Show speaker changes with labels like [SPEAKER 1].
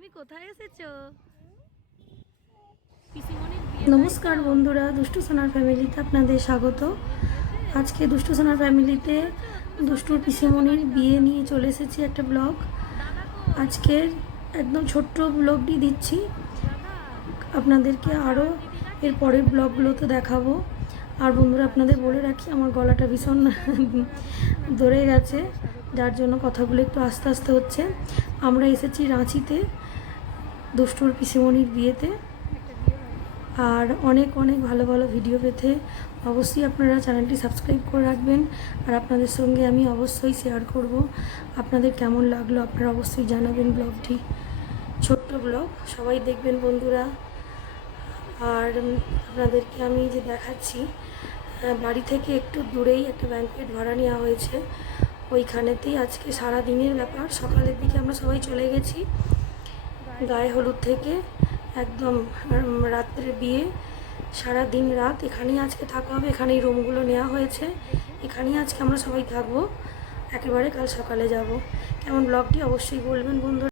[SPEAKER 1] তুমি কোথায় এসেছ? নমস্কার বন্ধুরা, দুষ্টু সোনার ফ্যামিলিতে আপনাদের স্বাগত। আজকে দুষ্টু সোনার ফ্যামিলিতে দুষ্টুর পিসিমনির বিয়ে নিয়ে চলে এসেছি একটা ব্লগ। আজকের একদম ছোট্ট ব্লগটি দিচ্ছি। আপনাদেরকে আরও এর পরের ব্লগগুলোতে দেখাবো। আর বন্ধুরা, আপনাদের বলে রাখি, আমার গলাটা ভীষণ ধরে গেছে। যার জন্য কথাগুলো একটু আস্তে আস্তে হচ্ছে। আমরা এসেছি রাঁচিতে, দুষ্টুর পিসিমণির বিয়েতে। আর অনেক অনেক ভালো ভালো ভিডিও পেতে অবশ্যই আপনারা চ্যানেলটি সাবস্ক্রাইব করে রাখবেন। আর আপনাদের সঙ্গে আমি অবশ্যই শেয়ার করব। আপনাদের কেমন লাগল আপনারা অবশ্যই জানাবেন ব্লগটি ছোট্ট ব্লগ সবাই দেখবেন বন্ধুরা। আর আপনাদেরকে আমি যে দেখাচ্ছি বাড়ি থেকে একটু দূরেই একটা ব্যাঙ্কুয়েট ভাড়া নেওয়া হয়েছে। ওইখানেতেই আজকে সারা দিনের ব্যাপার। সকালের দিকে আমরা সবাই চলে গেছি গায়ে হলুদ থেকে। একদম রাত্রে বিয়ে। সারা দিন রাত এখানেই আজকে থাকা হবে। এখানেই রুমগুলো নেওয়া হয়েছে। এখানেই আজকে আমরা সবাই থাকব। একেবারে কাল সকালে যাব। কেমন ব্লগটি অবশ্যই বলবেন বন্ধু